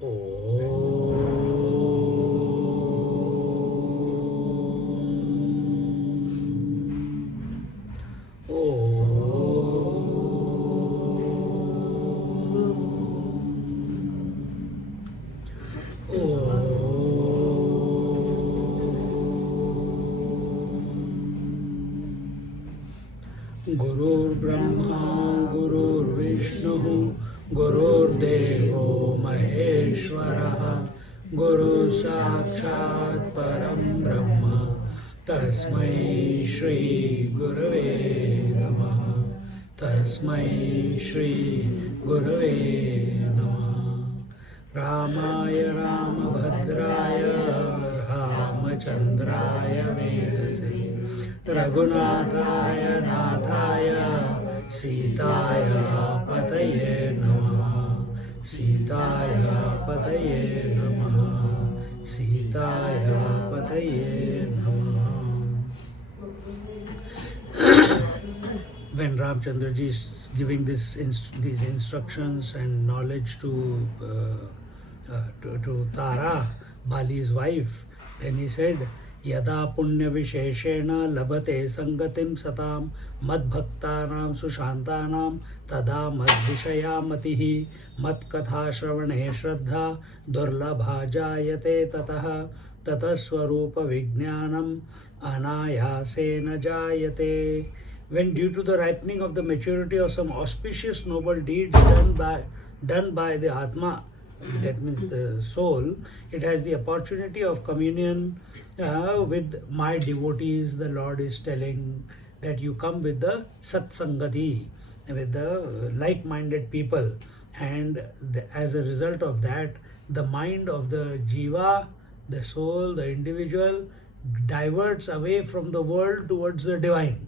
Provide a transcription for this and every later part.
Gurur Brahma, Gurur Vishnu, Gurur Devo Maheshwara, Guru Sakshat Param Brahma, Tasmai Shri Gurave Namaha, Tasmai Shri Gurave Namaha. Ramaya Ramabhadraya Ramachandraya Vedase Raghunataya Nathaya Sitaya Pataye Namaha Sitaya Pataye Namaha Sitaya Pataye Namaha. When Ramchandraji is giving these instructions and knowledge to Tara, Bali's wife, then he said, Yada punya visheshena labate sangatim satam mad bhaktanam sushantanam tada mad vishaya matihi mad katha shravane shraddha durlabha jayate tataha tataswarupa vijnanam anayasena jayate. When due to the ripening of the maturity of some auspicious noble deeds done by the Atma, that means the soul, it has the opportunity of communion with my devotees. The Lord is telling that you come with the Satsangati, with the like-minded people, and as a result of that, the mind of the Jiva, the soul, the individual, diverts away from the world towards the divine.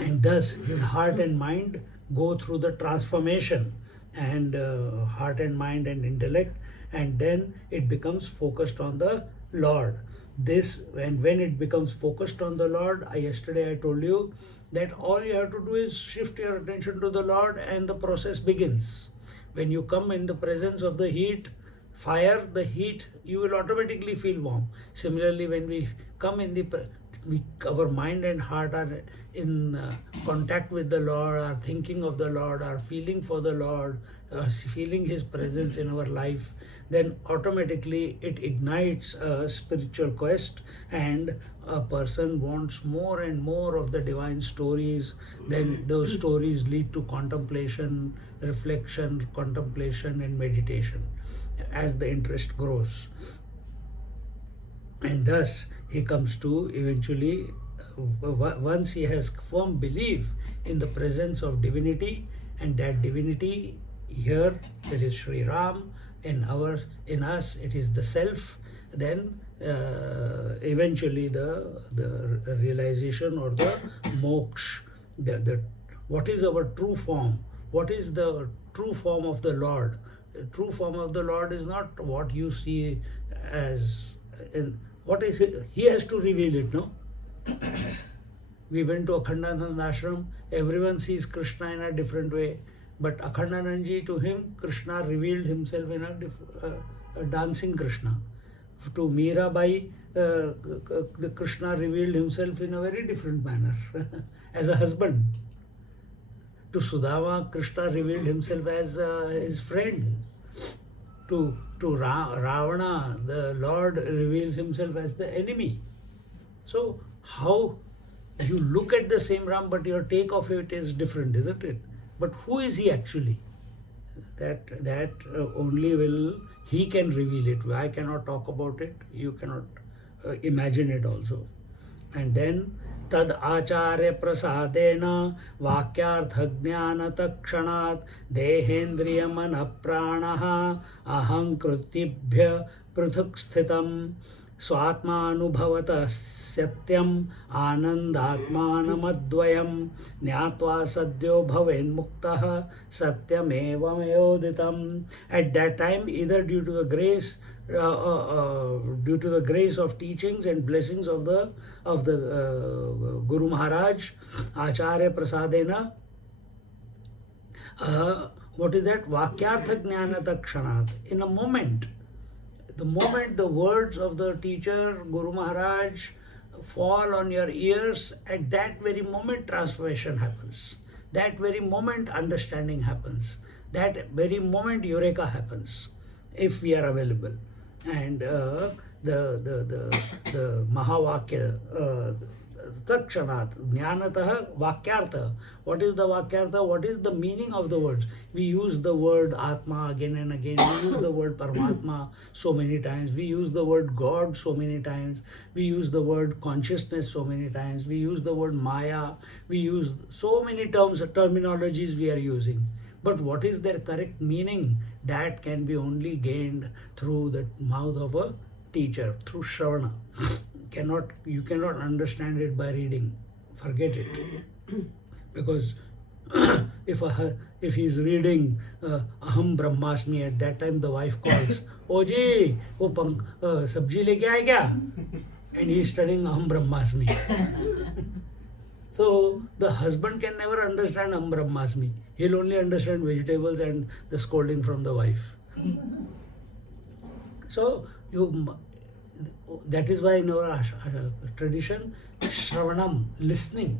And thus his heart and mind go through the transformation, and heart and mind and intellect, and then it becomes focused on the Lord. This, and when it becomes focused on the Lord, yesterday I told you that all you have to do is shift your attention to the Lord and the process begins. When you come in the presence of the heat, fire, the heat, you will automatically feel warm. Similarly, when we come in our mind and heart are in contact with the Lord, are thinking of the Lord, are feeling for the Lord, feeling His presence in our life, then automatically it ignites a spiritual quest, and a person wants more and more of the divine stories. Then those stories lead to contemplation, reflection, contemplation and meditation as the interest grows. And thus he comes to eventually, once he has firm belief in the presence of divinity, and that divinity here, it is Sri Ram, in us it is the self, then eventually the realization or the moksha, what is our true form, what is the true form of the Lord. The true form of the Lord is not what you see as in what is it? He has to reveal it, no? We went to Akhandanand ashram, everyone sees Krishna in a different way, but Akhandanandji, to him, Krishna revealed himself in a dancing Krishna. To Mirabai, the Krishna revealed himself in a very different manner, as a husband. To Sudama, Krishna revealed himself as his friend. To Ravana, the Lord reveals himself as the enemy. So how you look at the same Ram, but your take of it is different, isn't it? But who is he actually? That only he can reveal it. I cannot talk about it. You cannot imagine it also. And then तद आचार्य प्रसादेन वाक्यार्थ ज्ञान तत्क्षणात् देहेन्द्रिय मन प्राणः अहंकृतिभ्य पृथक् स्थितम् स्वात्मानुभवतः सत्यम् आनन्दात्मानमद्वयम् ज्ञात्वा सद्यो भवेन्मुक्तः सत्यमेवमेवोदितम्. At that time, either due to the grace of teachings and blessings of the Guru Maharaj, Acharya Prasadena, What is that? Vakyartha jnanata kshanat. In a moment, the moment the words of the teacher, Guru Maharaj, fall on your ears, at that very moment transformation happens. That very moment understanding happens. That very moment eureka happens, if we are available. And the Mahavakya, Takshanat, Jnanatah, Vakyartha. What is the Vakyartha? What is the meaning of the words? We use the word Atma again and again. We use the word Paramatma so many times. We use the word God so many times. We use the word consciousness so many times. We use the word Maya. We use so many terminologies we are using. But what is their correct meaning? That can be only gained through the mouth of a teacher, through Shravana. You cannot understand it by reading. Forget it. Because if he's reading Aham Brahmasmi, at that time the wife calls, "Oh ji, wo sabji leke aaye kya?" And he's studying Aham Brahmasmi. So the husband can never understand Aham Brahmasmi. He'll only understand vegetables and the scolding from the wife. So that is why in our tradition, Shravanam, listening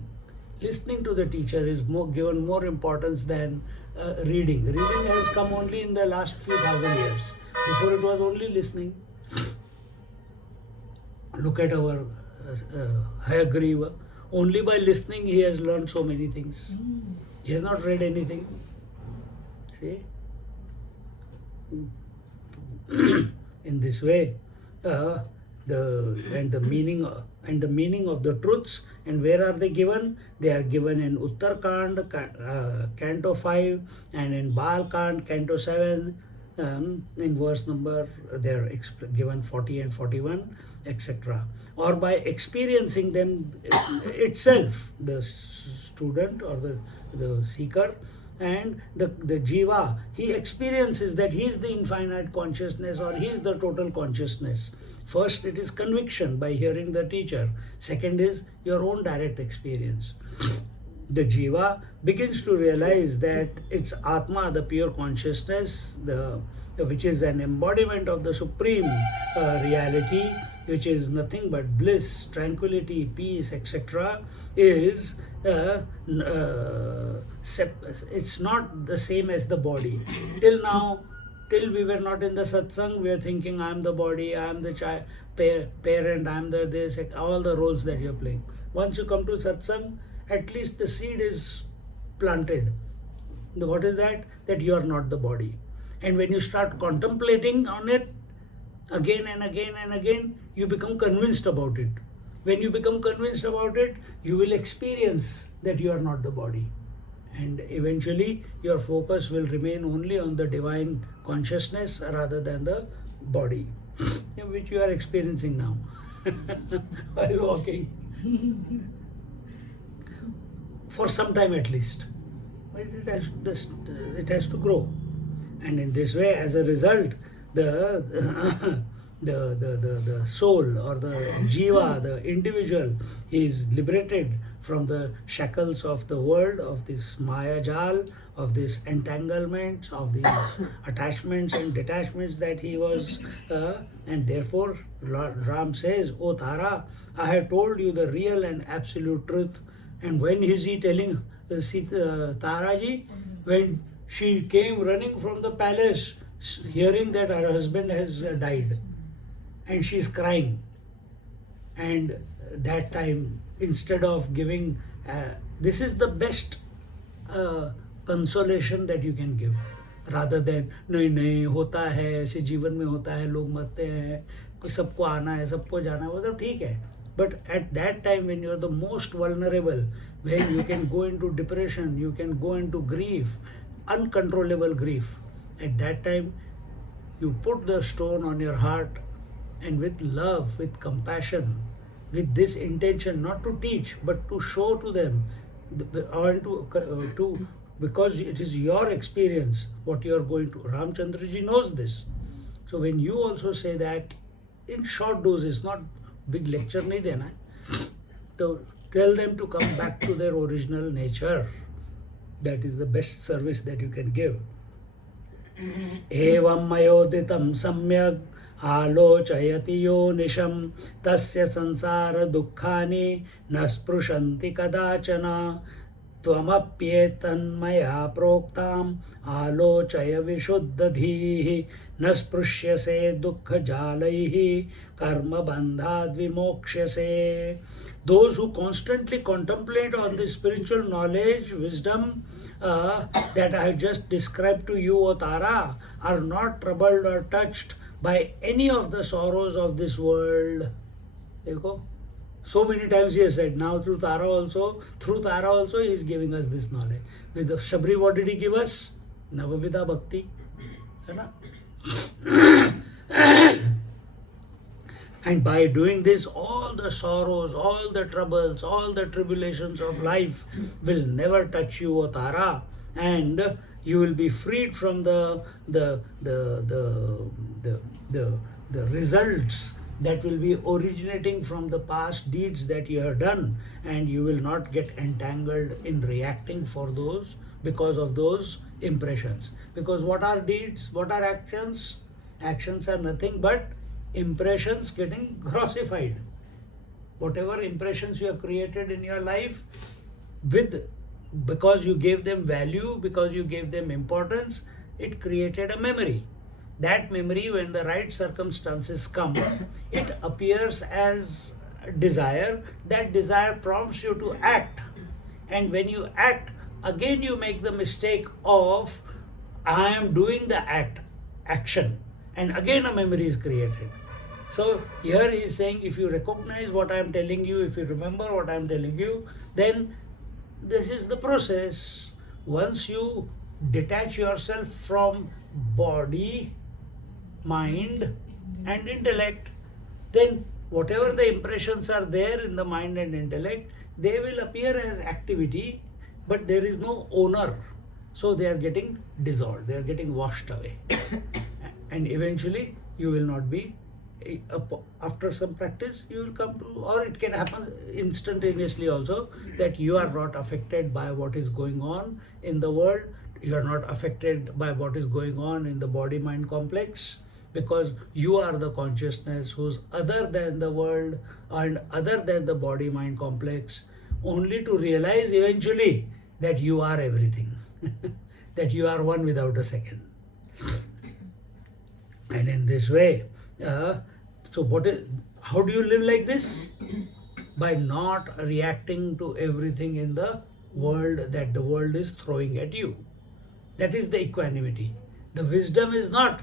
to the teacher is given more importance than reading. Reading has come only in the last few thousand years. Before it was only listening. Look at our Hayagriva. Only by listening he has learned so many things. He has not read anything. See? In this way, the meaning of the truths, and where are they given? They are given in Uttarkand, Canto 5, and in Balkand, Canto 7, in verse number, they are given 40 and 41, etc. Or by experiencing them itself, the student or the seeker, and the jiva, he experiences that he is the infinite consciousness or he is the total consciousness. First, it is conviction by hearing the teacher. Second is your own direct experience. The jiva begins to realize that it's Atma, the pure consciousness, which is an embodiment of the supreme reality, which is nothing but bliss, tranquility, peace, etc. is it's not the same as the body. Till now, till we were not in the satsang, we are thinking I am the body, I am the parent, I am the this, all the roles that you are playing. Once you come to satsang, at least the seed is planted. What is that? That you are not the body. And when you start contemplating on it again and again and again, you become convinced about it. When you become convinced about it, you will experience that you are not the body. And eventually, your focus will remain only on the divine consciousness rather than the body, which you are experiencing now while walking. For some time at least. But it has to grow. And in this way, as a result, the soul or the jiva, the individual, is liberated from the shackles of the world, of this maya jal, of this entanglements, of these attachments and detachments that he was, and therefore Lord Ram says, "O Tara, I have told you the real and absolute truth." And when is he telling Taraji? When she came running from the palace, hearing that her husband has died, and she is crying. And that time, instead of giving, this is the best consolation that you can give, rather than नहीं होता है, ऐसे जीवन में होता है, लोग मरते हैं, सबको आना है, सबको जाना है, वो तो ठीक है. But at that time, when you are the most vulnerable, when you can go into depression, you can go into grief, uncontrollable grief, at that time, you put the stone on your heart, and with love, with compassion, with this intention, not to teach, but to show to them, or to because it is your experience, what you are going to. Ramchandraji knows this. So when you also say that, in short doses, not big lecture nahi dena hai, so tell them to come back to their original nature. That is the best service that you can give. एवं मयोदितं सम्यग् आलोचयति यो निशं तस्य संसार दुःखानि न स्पृशन्ति कदाचन त्वमप्येतन्मया प्रोक्ताम् आलोचय विशुद्धधीः न स्पृश्यसे दुःखजालैः कर्मबन्धाद् विमोक्ष्यसे. Those who constantly contemplate on the spiritual knowledge, wisdom that I have just described to you, O Tara, are not troubled or touched by any of the sorrows of this world. Dekho? So many times he has said, now through Tara also he is giving us this knowledge. With the Shabri, what did he give us? Navavida Bhakti. Hai na? And by doing this, all the sorrows, all the troubles, all the tribulations of life will never touch you, O Tara, and you will be freed from the results that will be originating from the past deeds that you have done, and you will not get entangled in reacting for those because of those impressions. Because what are deeds? What are actions? Actions are nothing but impressions getting grossified. Whatever impressions you have created in your life, because you gave them value, because you gave them importance, it created a memory. That memory, when the right circumstances come, it appears as desire. That desire prompts you to act, and when you act, again you make the mistake of I am doing the action, and again a memory is created. So here he is saying, if you recognize what I am telling you, if you remember what I am telling you, then this is the process. Once you detach yourself from body, mind and intellect, then whatever the impressions are there in the mind and intellect, they will appear as activity, but there is no owner. So they are getting dissolved, they are getting washed away. And eventually you will not be, after some practice you will come to, or it can happen instantaneously also, that you are not affected by what is going on in the world. You are not affected by what is going on in the body mind complex, because you are the consciousness who's other than the world and other than the body mind complex, only to realize eventually that you are everything, that you are one without a second. And in this way, how do you live like this? By not reacting to everything in the world that the world is throwing at you. That is the equanimity. The wisdom is not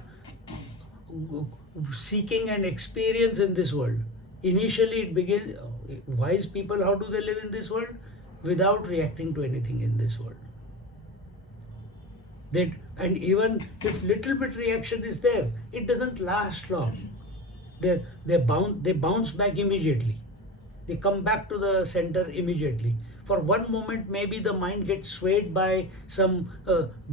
seeking an experience in this world. Initially it begins, wise people, how do they live in this world? Without reacting to anything in this world. And even if little bit reaction is there, it doesn't last long. They bounce back immediately. They come back to the center immediately. For one moment, maybe the mind gets swayed by some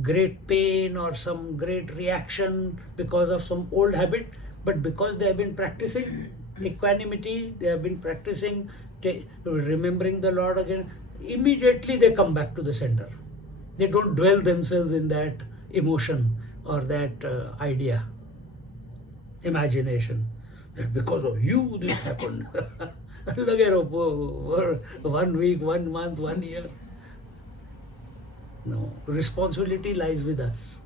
great pain or some great reaction because of some old habit, but because they have been practicing equanimity, they have been practicing remembering the Lord again, immediately they come back to the center. They don't dwell themselves in that emotion or that idea, imagination, that because of you this happened. 1 week, 1 month, 1 year. No, responsibility lies with us.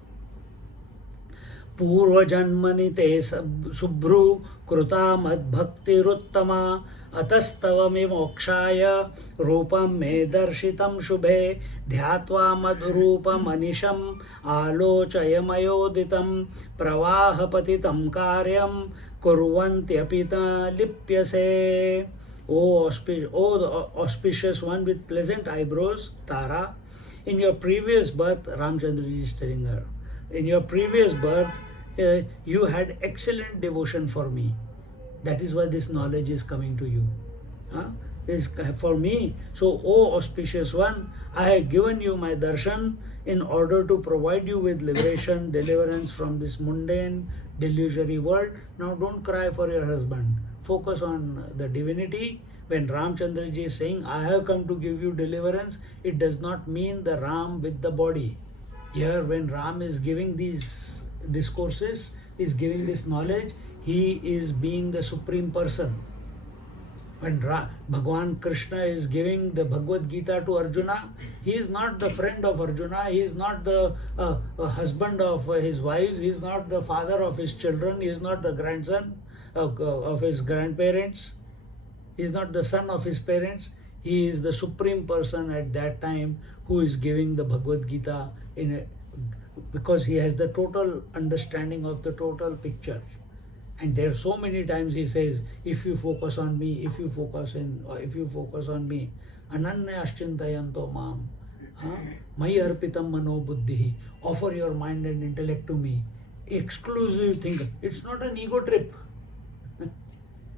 पूर्वजन्मनि ते शुभ्रू कृता मद्भक्तिरुत्तमा अतस्तव मे मोक्षाय रूपं मे दर्शितं शुभे ध्यात्वा मद्रूपमनिशम् आलोचय मयोदितं प्रवाहपतितं कार्यं कुर्वन्त्यपि न लिप्यसे. O the auspicious one with pleasant eyebrows, Tara, in your previous birth, Ramchandraji is telling her, in your previous birth, you had excellent devotion for me. That is why this knowledge is coming to you. Is for me. So, O auspicious one, I have given you my darshan in order to provide you with liberation, deliverance from this mundane, delusory world. Now don't cry for your husband. Focus on the divinity. When Ramchandraji is saying, I have come to give you deliverance, it does not mean the Ram with the body. Here, when Ram is giving these discourses, is giving this knowledge. He is being the Supreme Person. When Bhagwan Krishna is giving the Bhagavad Gita to Arjuna, he is not the friend of Arjuna, he is not the husband of his wives, he is not the father of his children, he is not the grandson of his grandparents, he is not the son of his parents. He is the Supreme Person at that time who is giving the Bhagavad Gita because he has the total understanding of the total picture. And there are so many times he says, if you focus on me, if you focus on me, ananya aschintayanto mam, mayi arpitam mano buddhi, offer your mind and intellect to me, exclusive thing. It's not an ego trip.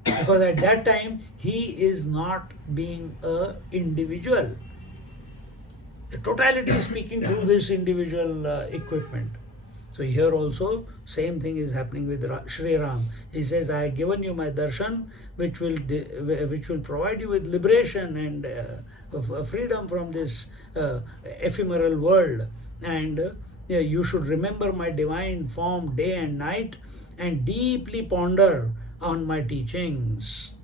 Because at that time, he is not being an individual. The totality is speaking through this individual equipment. So here also, same thing is happening with Sri Ram. He says, I have given you my darshan, which will provide you with liberation and freedom from this ephemeral world. And you should remember my divine form day and night and deeply ponder on my teachings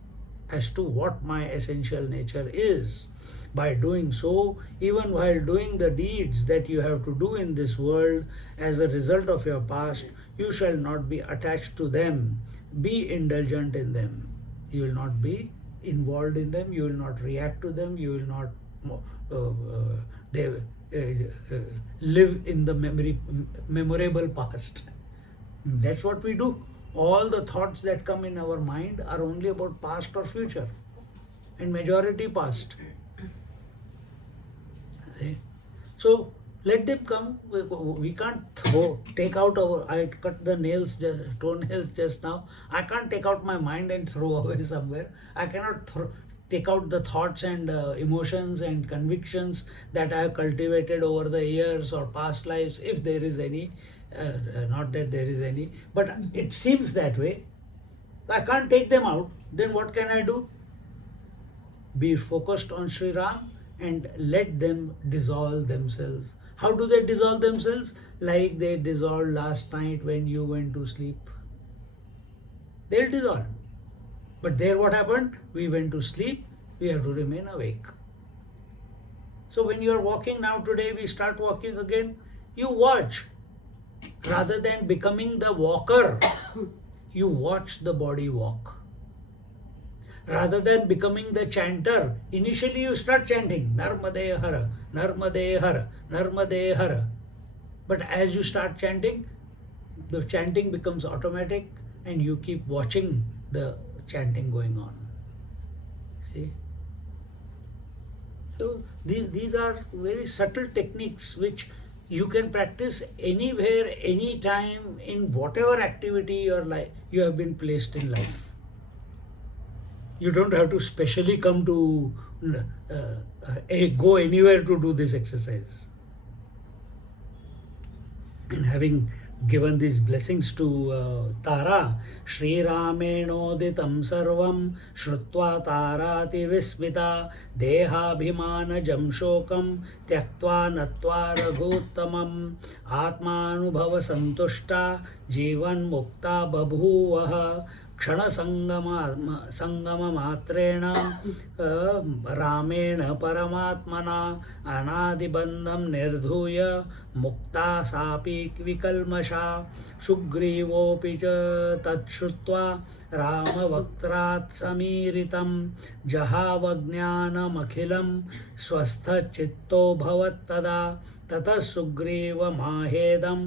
as to what my essential nature is. By doing so, even while doing the deeds that you have to do in this world as a result of your past, you shall not be attached to them. Be indulgent in them. You will not be involved in them, you will not react to them, you will not live in the memorable past. That's what we do. All the thoughts that come in our mind are only about past or future, and majority past. So let them come. We can't take out our. I cut the toenails just now. I can't take out my mind and throw away somewhere. I cannot take out the thoughts and emotions and convictions that I have cultivated over the years or past lives, if there is any. Not that there is any, but it seems that way. I can't take them out. Then what can I do? Be focused on Sri Ram and let them dissolve themselves. How do they dissolve themselves? Like they dissolved last night when you went to sleep. They'll dissolve. But there what happened? We went to sleep. We have to remain awake. So when you are walking now today, we start walking again. You watch. Rather than becoming the walker, you watch the body walk. Rather than becoming the chanter, initially you start chanting Narmade Hara, Narmade Hara, Narmade Hara. But as you start chanting, the chanting becomes automatic and you keep watching the chanting going on. See? So these are very subtle techniques which you can practice anywhere, anytime, in whatever activity you have been placed in life. You don't have to specially come to go anywhere to do this exercise. And having given these blessings to Tara, Shri Ramenoditam Sarvam Shrutva Tarati Vismita Dehabhimanajam Shokam Tyaktva Natva Raghuttamam Atmanubhava Santushta Jivan Mukta Babhuvaha क्षण संगम मात्रेण रामेण परमात्मना अनादिबंधम निर्धूय मुक्ता सापि विकल्मषा सुग्रीवोऽपि च तच्छ्रुत्वा रामवक्त्रात् समीरितं जहावज्ञानमखिलं स्वस्थचित्तोऽभवत्तदा ततः सुग्रीवमाहेदं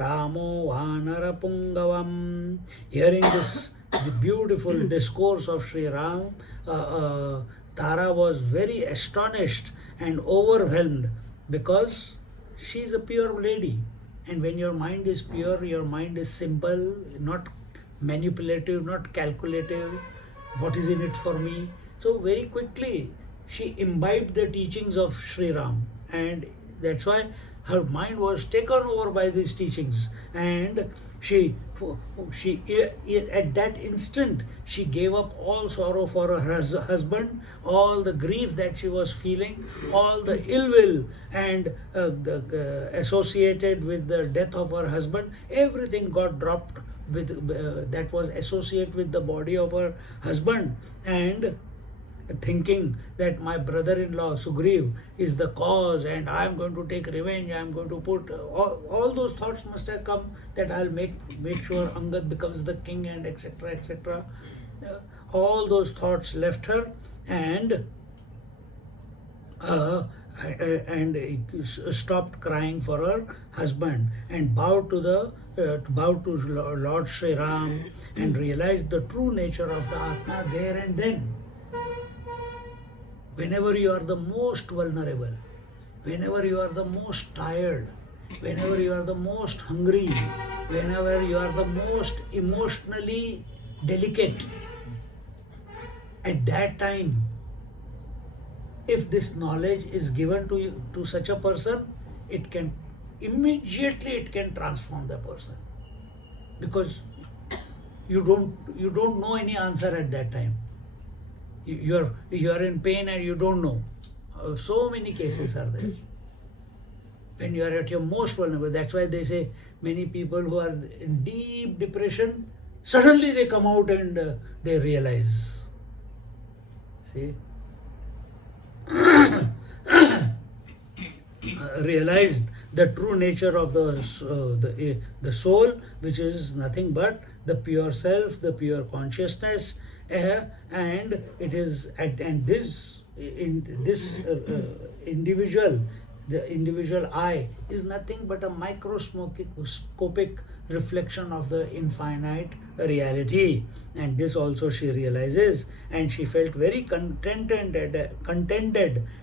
रामो वानरपुङ्गवम्. Hearing this the beautiful discourse of Sri Ram, Tara was very astonished and overwhelmed because she is a pure lady. And when your mind is pure, your mind is simple, not manipulative, not calculative. What is in it for me? So very quickly she imbibed the teachings of Sri Ram, and that's why her mind was taken over by these teachings, and she at that instant she gave up all sorrow for her husband, all the grief that she was feeling, all the ill will and associated with the death of her husband. Everything got dropped with that was associated with the body of her husband, and thinking that my brother-in-law Sugriv is the cause and I am going to take revenge, I am going to put all those thoughts must have come, that I'll make sure Angad becomes the king, and etc etc. All those thoughts left her, and stopped crying for her husband, and bowed to Lord Sri Ram, and realized the true nature of the Atma there and then. Whenever you are the most vulnerable, whenever you are the most tired, whenever you are the most hungry, whenever you are the most emotionally delicate, at that time, if this knowledge is given to you, to such a person, it can immediately transform the person, because you don't know any answer at that time. You are in pain and you don't know. So many cases are there. When you are at your most vulnerable, that's why they say many people who are in deep depression, suddenly they come out and they realize. See? Realized the true nature of the soul, which is nothing but the pure self, the pure consciousness, and it is this individual, the individual I is nothing but a microscopic reflection of the infinite reality, and this also she realizes, and she felt very contented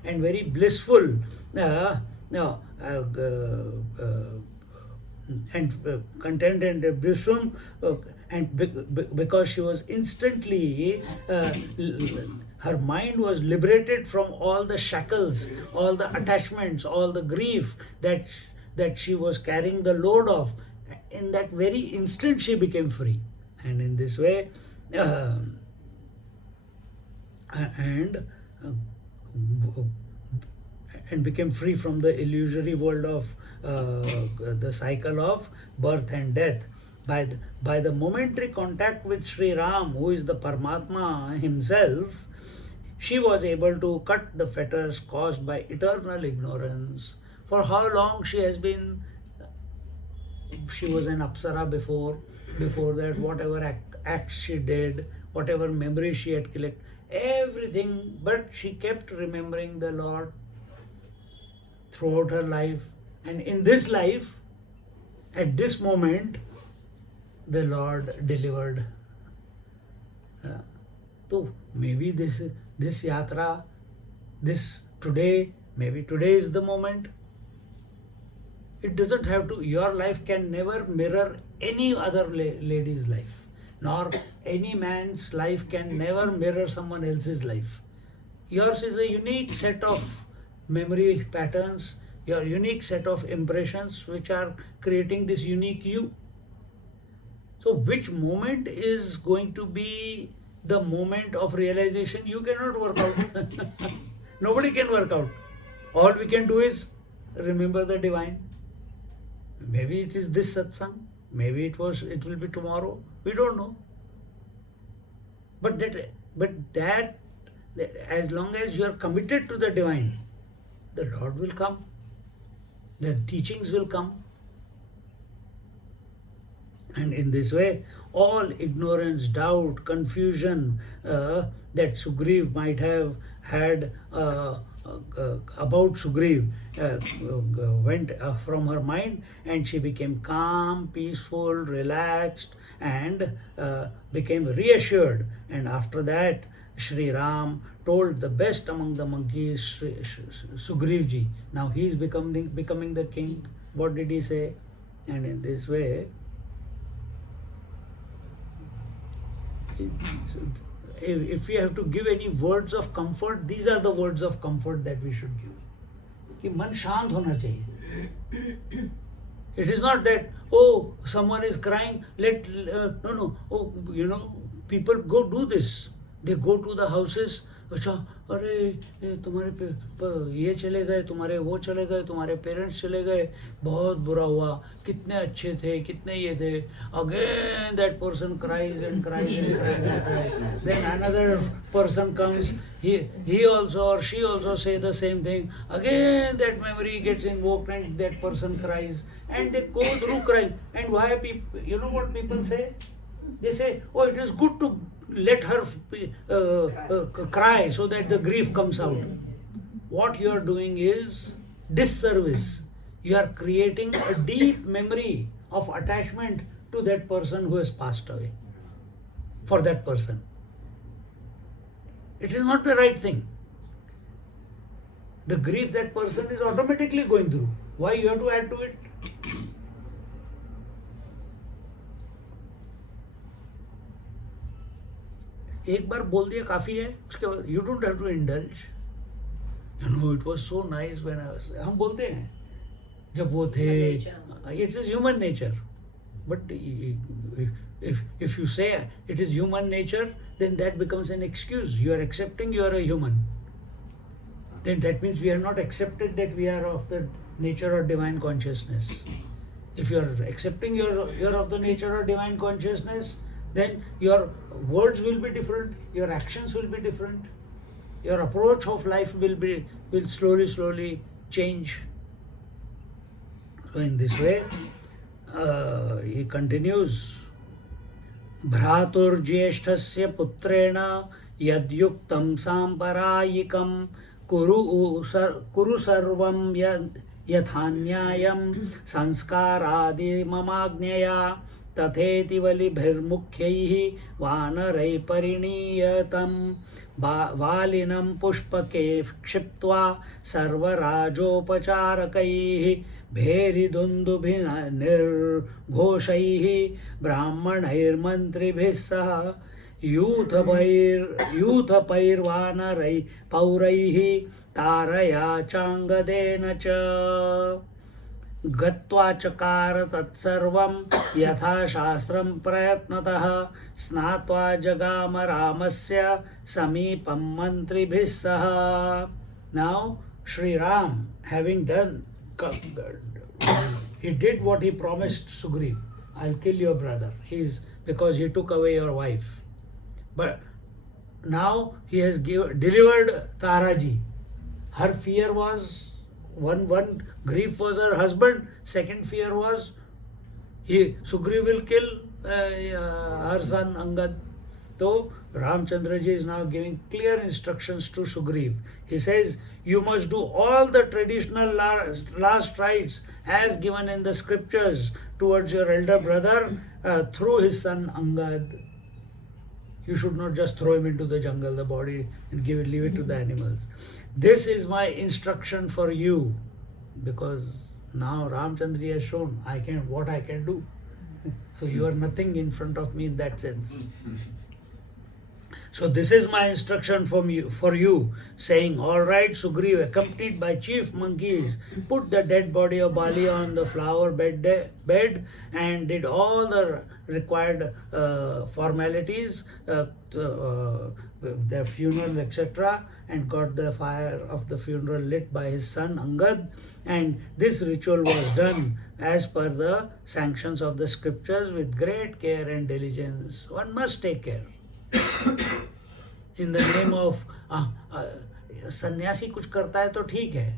and very blissful. Contented and blissful, and because she was instantly her mind was liberated from all the shackles, all the attachments, all the grief that she was carrying the load of. In that very instant she became free, and in this way and became free from the illusory world of the cycle of birth and death. By the momentary contact with Sri Ram, who is the Paramatma himself, she was able to cut the fetters caused by eternal ignorance. For how long she has been, she was an Apsara before that, whatever acts she did, whatever memories she had collected, everything, but she kept remembering the Lord throughout her life. And in this life, at this moment, the Lord delivered. So maybe this yatra, maybe today is the moment. It doesn't have to, your life can never mirror any other lady's life, nor any man's life can never mirror someone else's life. Yours is a unique set of memory patterns, your unique set of impressions which are creating this unique you. So which moment is going to be the moment of realization? You cannot work out. Nobody can work out. All we can do is remember the divine. Maybe it is this satsang, maybe it will be tomorrow, we don't know. But that as long as you are committed to the divine, the Lord will come, the teachings will come. And in this way, all ignorance, doubt, confusion that Sugriv might have had about Sugriv went from her mind, and she became calm, peaceful, relaxed, and became reassured. And after that, Sri Ram told the best among the monkeys, Sugrivji. Now he is becoming the king. What did he say? And in this way, if we have to give any words of comfort, these are the words of comfort that we should give. कि मन शांत होना चाहिए. It is not that, oh, someone is crying, no, oh, people go do this. They go to the houses, अच्छा, अरे तुम्हारे ये चले गए, तुम्हारे वो चले गए, तुम्हारे पेरेंट्स चले गए, बहुत बुरा हुआ, कितने अच्छे थे, कितने ये थे. Again that person cries and cries and cries and cries. Then another person comes, he also or she also say the same thing. Again that memory gets invoked and that person cries. And they go through crying. And why people, you know what people say? They say, oh, it is good to let her cry so that the grief comes out. What you are doing is disservice. You are creating a deep memory of attachment to that person who has passed away. For that person. It is not the right thing. The grief that person is automatically going through. Why you have to add to it? एक बार बोल दिया काफी है, उसके बाद you don't have to indulge. You know it was so nice when I was, हम बोलते हैं जब वो थे, it is human nature. But if you say it is human nature, then that becomes an excuse. You are accepting you are a human. Then that means we are not accepted that we are of the nature or divine consciousness. If you are accepting you are of the nature or divine consciousness, then your words will be different, your actions will be different, your approach of life will slowly change. So in this way, he continues. भ्रातुर्ज्येष्ठस्य पुत्रेण यद्युक्तं साम्परायिकं कुरु सर्वं यथान्यायं संस्कारादिममाज्ञया तथेति बलिभिर्मुख्यैः वानरैः परिणीयतं वालिनं पुष्पके क्षिप्त्वा सर्वराजोपचारकैः भेरिदुन्दुभिर्घोषैः ब्राह्मणैर्मन्त्रिभिः सह यूथपैर्वानरैः पौरैः तारया चाङ्गदेन च गत्वा चकार तत्सर्वं यथाशास्त्रं प्रयत्नतः स्नात्वा जगाम रामस्य समीपं मन्त्रिभिः सह. Now Sri Ram, having done, he did what he promised Sugriv. I'll kill your brother. Because he took away your wife. But now he has delivered Taraji. Her fear was, one grief was her husband, second fear was Sugriv will kill her son Angad. So Ramchandra ji is now giving clear instructions to Sugriv. He says, you must do all the traditional last rites as given in the scriptures towards your elder brother through his son Angad. You should not just throw him into the jungle, the body, and leave it to the animals. This is my instruction for you, because now Ramchandra has shown what I can do. So you are nothing in front of me in that sense. So this is my instruction for you, saying, all right, Sugriv, accompanied by chief monkeys, put the dead body of Bali on the flower bed and did all the required formalities, the funeral, etc., and got the fire of the funeral lit by his son Angad. And this ritual was done as per the sanctions of the scriptures with great care and diligence. One must take care. In the name of sannyasi कुछ करता है तो ठीक है,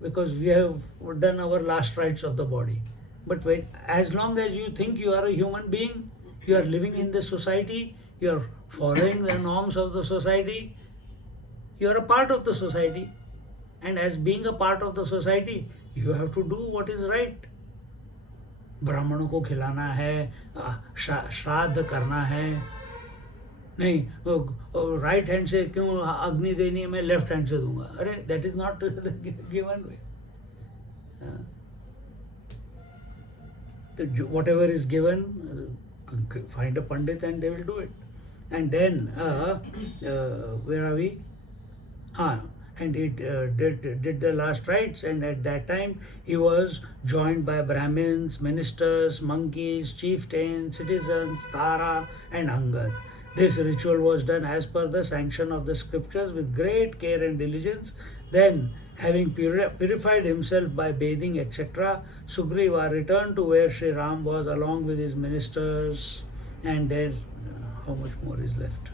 because we have done our last rites of the body. But as long as you think you are a human being, you are living in this society, you are following the norms of the society, you are a part of the society, and as being a part of the society, you have to do what is right. ब्राह्मणों को खिलाना है, श्राद्ध करना है, नहीं right hand से क्यों अग्नि देनी है, मैं लेफ्ट हैंड से दूंगा. अरे दैट इज नॉट गिवन वे. तो what ever is given, find a Pandit and they will do it. And then where are we? and he did the last rites, and at that time he was joined by Brahmins, ministers, monkeys, chieftains, citizens, Tara and Angad. This ritual was done as per the sanction of the scriptures with great care and diligence. Then, having purified himself by bathing, etc., Sugriva returned to where Sri Ram was along with his ministers. And then, how much more is left?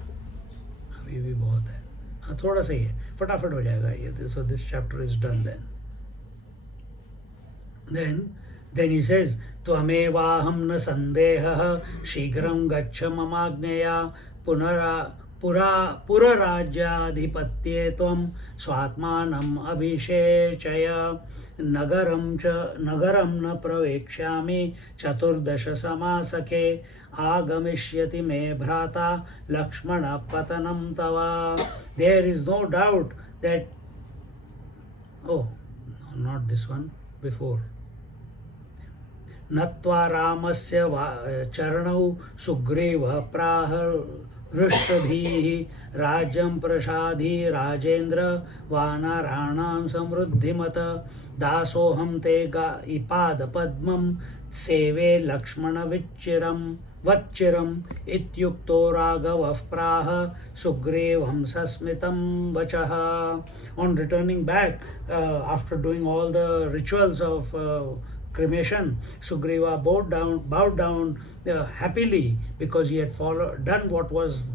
अभी भी बहुत है, हाँ थोड़ा सा ही है, फटाफट हो जाएगा ये. So this chapter is done then. Then he says, त्वमेवाहं न सन्देहः शीघ्रं गच्छ ममाज्ञया पुरराज्याधिपत्ये त्वं स्वात्मानम् अभिषेचय नगरं न प्रवेक्ष्यामि चतुर्दश समासखे आगमिष्यति मे भ्राता लक्ष्मण पतनं तव. There is no doubt that, oh, not this one, before. नत्वा रामस्य चरणौ सुग्रीवः प्राह हृष्टभिः राज्यं प्रसादी राजेन्द्र वानराणां समृद्धिमत दासोऽहं ते पादपद्मं सेवे लक्ष्मणविच्चिरं वच्चिरम् इत्युक्तो राघवः प्राह सुग्रीवं सस्मितं वचः. On returning back, after doing all the rituals of cremation, Sugriva bowed down happily, because he had done what was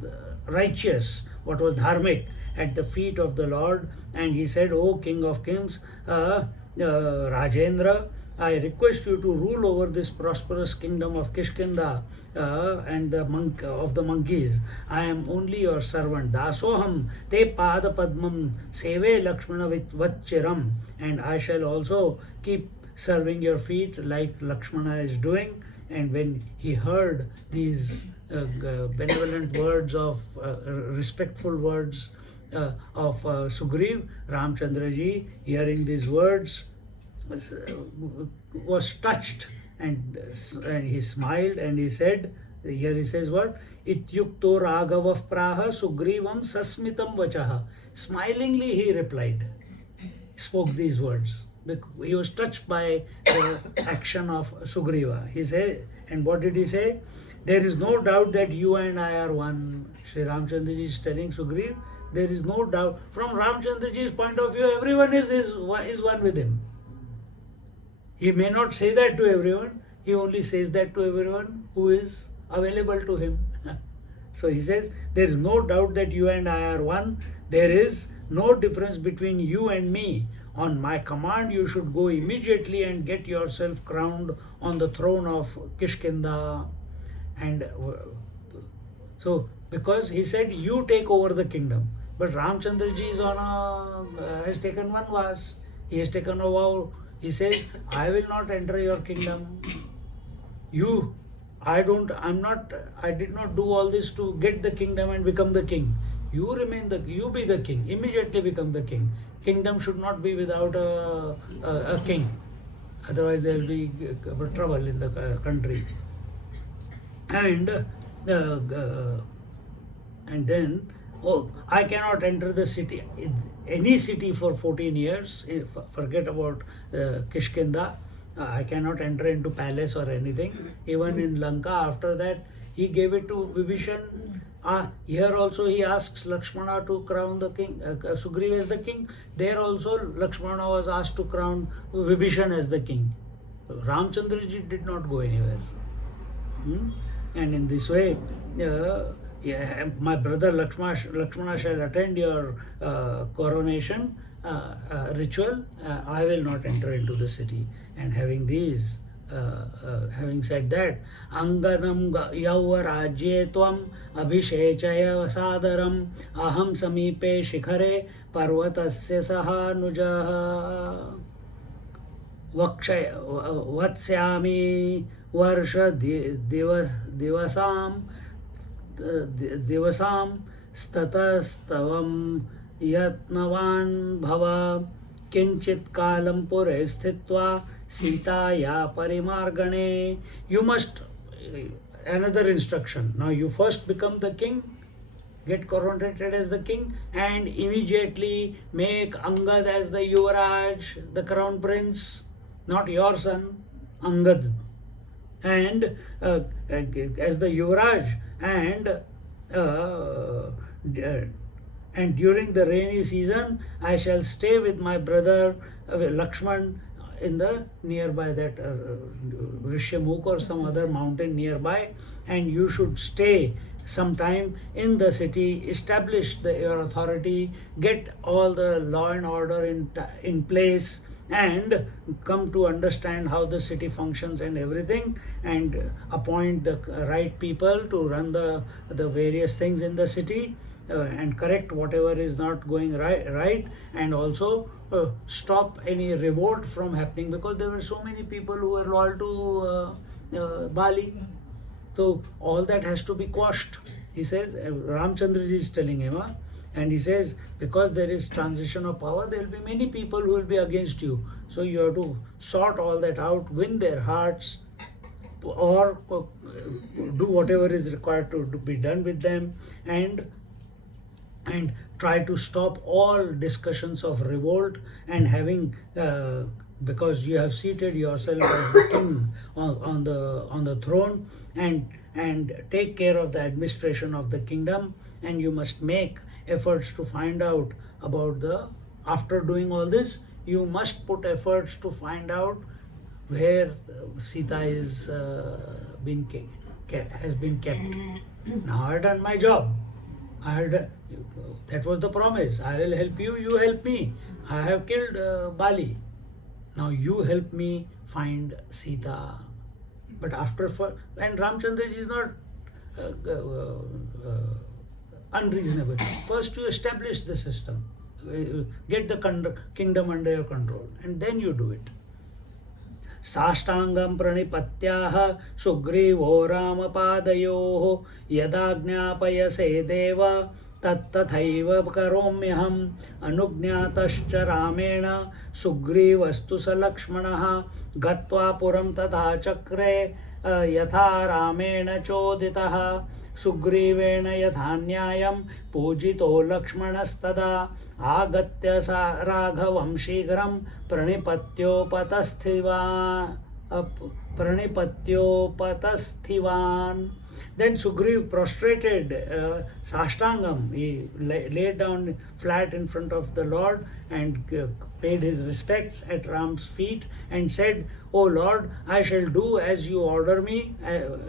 righteous, what was dharmic at the feet of the Lord. And he said, O King of Kings, Rajendra, I request you to rule over this prosperous kingdom of Kishkinda and of the monkeys. I am only your servant. Dasoham te pada padmam seve lakshmana vachchiram. And I shall also keep serving your feet like Lakshmana is doing. And when he heard these benevolent words of respectful words of Sugriv, Ramchandraji, hearing these words, was touched, and he smiled, and he said, here he says what? Ityukto Raghavav praha Sugrivam sasmitam vachaha. Smilingly he replied, spoke these words. He was touched by the action of Sugriva. He said, and what did he say? There is no doubt that you and I are one. Sri Ramchandraji is telling Sugriv, there is no doubt. From Ramchandraji's point of view, everyone is one with him. He may not say that to everyone. He only says that to everyone who is available to him. So he says, there is no doubt that you and I are one. There is no difference between you and me. On my command, you should go immediately and get yourself crowned on the throne of Kishkinda. And so, because he said, you take over the kingdom. But Ramchandraji is has taken one vas. He has taken a vow. He says, I will not enter your kingdom. I did not do all this to get the kingdom and become the king. You be the king. Immediately become the king. Kingdom should not be without a king. Otherwise there will be trouble in the country. And then, I cannot enter the city, any city for 14 years. Forget about Kishkinda. I cannot enter into palace or anything. Even in Lanka, after that, he gave it to Vibhishan. Here also he asks Lakshmana to crown the king, Sugriva as the king. There also Lakshmana was asked to crown Vibhishan as the king. Ramchandraji did not go anywhere. And in this way, my brother Lakshmana shall attend your coronation ritual. I will not enter into the city. And having said that, Angadam yauva rajye tvam abhishechaya sadaram aham samipe shikhare parvatasya sahanujaha vatsyami varsha divasam statastavam yatnavan bhava kinchit kalam pure sthitva sitaya parimargane. You must, another instruction. Now you first become the king, get coronated as the king, and immediately make Angad as the Yuvaraj, the crown prince, not your son, Angad, and as the Yuvraj, and during the rainy season I shall stay with my brother Lakshman in the nearby that Rishyamukh or some other mountain nearby, and you should stay sometime in the city, establish your authority, get all the law and order in place, and come to understand how the city functions and everything, and appoint the right people to run the various things in the city, and correct whatever is not going right, and also stop any revolt from happening, because there were so many people who were loyal to Bali. So all that has to be quashed. He says, Ramchandraji is telling him, and he says, because there is transition of power, there will be many people who will be against you. So you have to sort all that out, win their hearts, or do whatever is required to be done with them, and try to stop all discussions of revolt, and having because you have seated yourself as the king on the throne, and take care of the administration of the kingdom, and you must make efforts to find out about after doing all this, you must put efforts to find out where Sita is has been kept. Now I have done my job. That was the promise. I will help you, you help me. I have killed Bali. Now you help me find Sita. But and Ramchandraji is not unreasonable. First you establish the system, get the kingdom under your control, and then you do it. साष्टांगं प्रणिपत्याह सुग्रीवो रामपादयोः यदाज्ञापयसे देव तत्तथैव करोम्यहम् अनुज्ञातश्च रामेण सुग्रीवस्तु स लक्ष्मणः गत्वा पुरं तथा चक्रे यथा रामेण चोदितः सुग्रीवेण यथा न्यायं पूजितो लक्ष्मणस्तदा आगत्य सा राघवं शीघ्रं प्रणिपत्योपतस्थिवान्. Then Sugriv prostrated Sashtangam. He laid down flat in front of the Lord and paid his respects at Ram's feet and said, "O Lord, I shall do as you order me.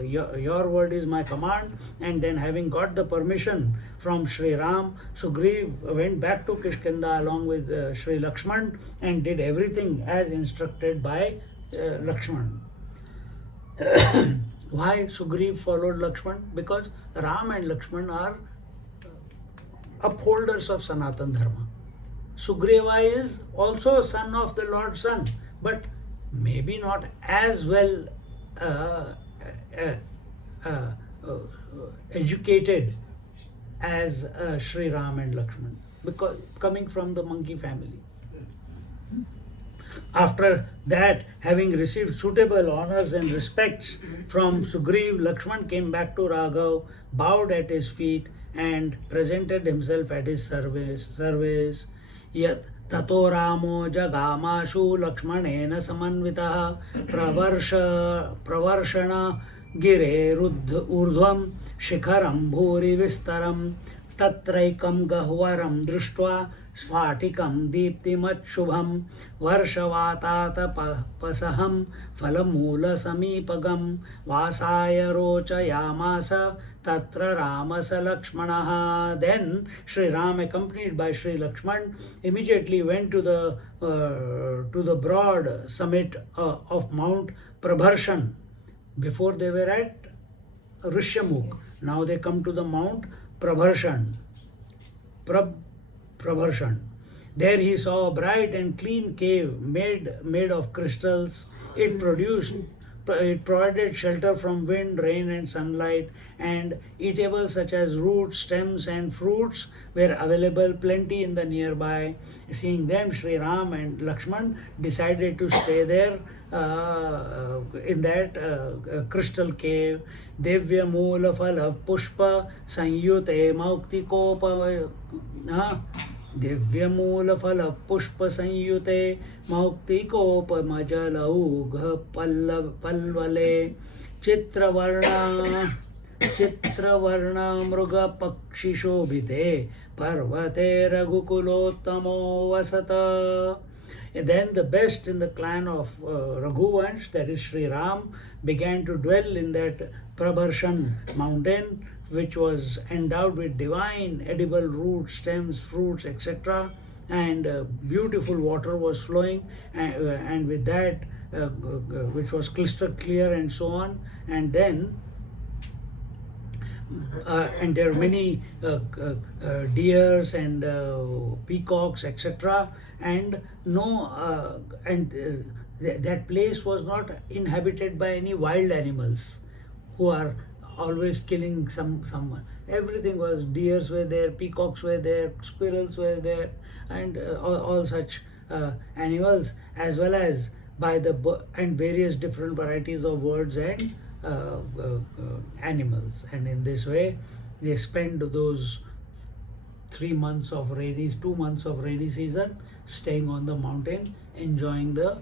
Your word is my command." And then, having got the permission from Sri Ram, Sugriv went back to Kishkinda along with Sri Lakshman and did everything as instructed by Lakshman. Why Sugriv followed Lakshman? Because Ram and Lakshman are upholders of Sanatan Dharma. Sugriva is also a son of the Lord's son, but maybe not as well educated as Sri Ram and Lakshman, because coming from the monkey family. After that, having received suitable honors and respects from Sugriv, Lakshman came back to Raghav, bowed at his feet, and presented himself at his service. Yat tato Ramo jagamashu Lakshmanena samanvitaha pravarshana gire urdhvam shikharam bhuri vistaram tatraikam gahvaram drishtva स्फाटिकं दीप्तिमच्छुभं वर्षवातातपसहं फलमूलसमीपगं वासाय रोचयामास तत्र रामस लक्ष्मणः. Then Sri Ram, accompanied by Sri Lakshman, immediately went to the broad summit of Mount Prabharshan. Before they were at Rishyamukh. Now they come to the Mount Prabharshan. Prabharshan. There he saw a bright and clean cave made of crystals. It provided shelter from wind, rain and sunlight, and eatables such as roots, stems and fruits were available plenty in the nearby. Seeing them, Sri Ram and Lakshman decided to stay there in that crystal cave. Devya Moola Phala Pushpa Sanyute Maukti दिव्यमूलफलपुष्पसंयुते मौक्तिकोपमजलौघ पल्वले चित्रवर्णा चित्रवर्णमृगपक्षिशोभिते पर्वते रघुकुलोत्तमो वसत. Then the best in the clan of Raghuvansh, that is Sri Ram, began to dwell in that Prabharshan mountain, which was endowed with divine edible roots, stems, fruits, etc. And beautiful water was flowing, and with that, which was crystal clear and so on. And then and there are many deers and peacocks, etc. And that place was not inhabited by any wild animals who are always killing someone. Everything was, deers were there, peacocks were there, squirrels were there, and all such animals, as well as by and various different varieties of birds and animals. And in this way they spend those 2 months of rainy season staying on the mountain, enjoying the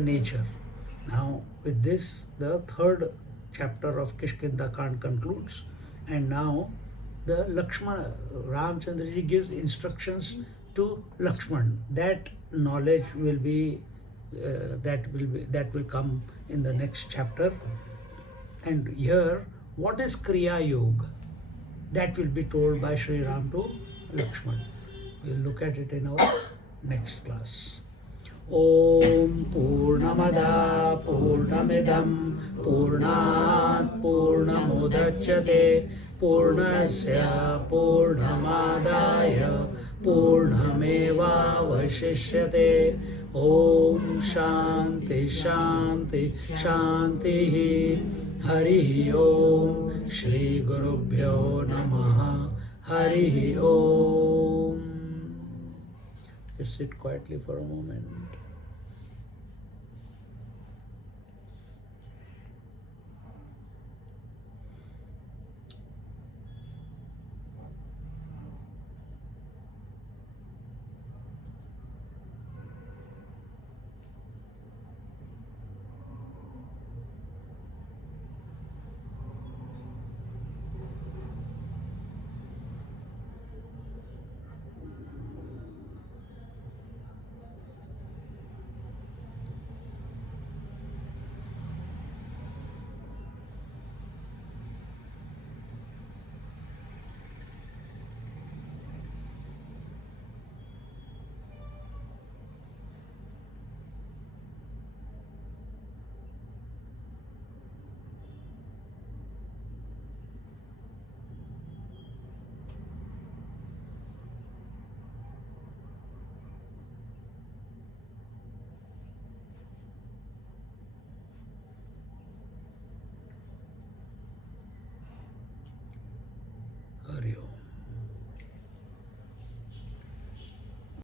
nature. Now with this, the third chapter of Kishkindhakand concludes, and now the Lakshmana, Ramchandraji gives instructions to Lakshman. That knowledge will be that will come in the next chapter. And here, what is Kriya Yoga? That will be told by Sri Ram to Lakshman. We'll look at it in our next class. Om Purnamada Purnamidam Purnat Purnamudachyate Purnasya Purnamadaya Purnameva Vashishyate. Om Shanti Shanti Shanti. Hari Om. Shri Gurubhyo Namaha. Hari Om. Just sit quietly for a moment.